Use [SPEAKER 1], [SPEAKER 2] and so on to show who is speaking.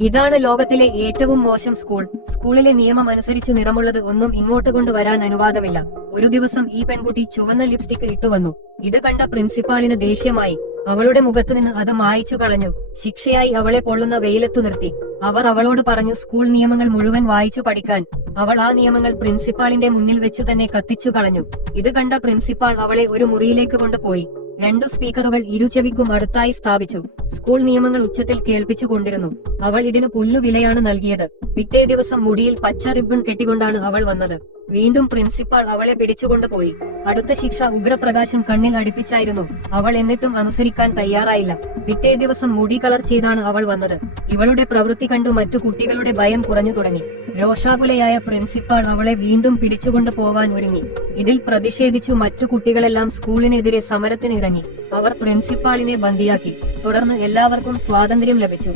[SPEAKER 1] ഇതാണ് ലോകത്തിലെ ഏറ്റവും മോശം സ്കൂൾ. സ്കൂളിലെ നിയമം അനുസരിച്ച് നിറമുള്ളത് ഒന്നും ഇങ്ങോട്ട് കൊണ്ടുവരാൻ അനുവാദമില്ല. ഒരു ദിവസം ഈ പെൺകുട്ടി ചുവന്ന ലിപ്സ്റ്റിക് ഇട്ടുവന്നു ഇത് കണ്ട പ്രിൻസിപ്പാളിന് ദേഷ്യമായി. അവളുടെ മുഖത്തു നിന്ന് അത് മായച്ചു കളഞ്ഞു. ശിക്ഷയായി അവളെ പൊള്ളുന്ന വെയിലത്തു നിർത്തി. അവർ അവളോട് പറഞ്ഞു സ്കൂൾ നിയമങ്ങൾ മുഴുവൻ വായിച്ചു പഠിക്കാൻ. അവൾ ആ നിയമങ്ങൾ പ്രിൻസിപ്പാളിന്റെ മുന്നിൽ വെച്ചു തന്നെ കത്തിച്ചു കളഞ്ഞു. ഇത് കണ്ട പ്രിൻസിപ്പാൾ അവളെ ഒരു മുറിയിലേക്ക് കൊണ്ടുപോയി. രണ്ടു സ്പീക്കറുകൾ ഇരുചെവിക്കും അടുത്തായി സ്ഥാപിച്ചു. സ്കൂൾ നിയമങ്ങൾ ഉച്ചത്തിൽ കേൾപ്പിച്ചു കൊണ്ടിരുന്നു അവൾ ഇതിന് പുല്ലുവിലയാണ് നൽകിയത്. പിറ്റേ ദിവസം മുടിയിൽ പച്ച റിബൺ കെട്ടിക്കൊണ്ടാണ് അവൾ വന്നത്. വീണ്ടും പ്രിൻസിപ്പാൾ അവളെ പിടിച്ചുകൊണ്ടുപോയി അടുത്ത ശിക്ഷ ഉഗ്രപ്രകാശം കണ്ണിൽ അടുപ്പിച്ചായിരുന്നു. അവൾ എന്നിട്ടും അനുസരിക്കാൻ തയ്യാറായില്ല. പിറ്റേ ദിവസം മുടി കളർ ചെയ്താണ് അവൾ വന്നത്. ഇവളുടെ പ്രവൃത്തി കണ്ടു മറ്റു കുട്ടികളുടെ ഭയം കുറഞ്ഞു തുടങ്ങി. രോഷാകുലയായ പ്രിൻസിപ്പാൾ അവളെ വീണ്ടും പിടിച്ചുകൊണ്ടു പോവാൻ ഒരുങ്ങി. ഇതിൽ പ്രതിഷേധിച്ചു മറ്റു കുട്ടികളെല്ലാം സ്കൂളിനെതിരെ സമരത്തിനിറങ്ങി. അവർ പ്രിൻസിപ്പാളിനെ ബന്ദിയാക്കി. തുടർന്ന് എല്ലാവർക്കും സ്വാതന്ത്ര്യം ലഭിച്ചു.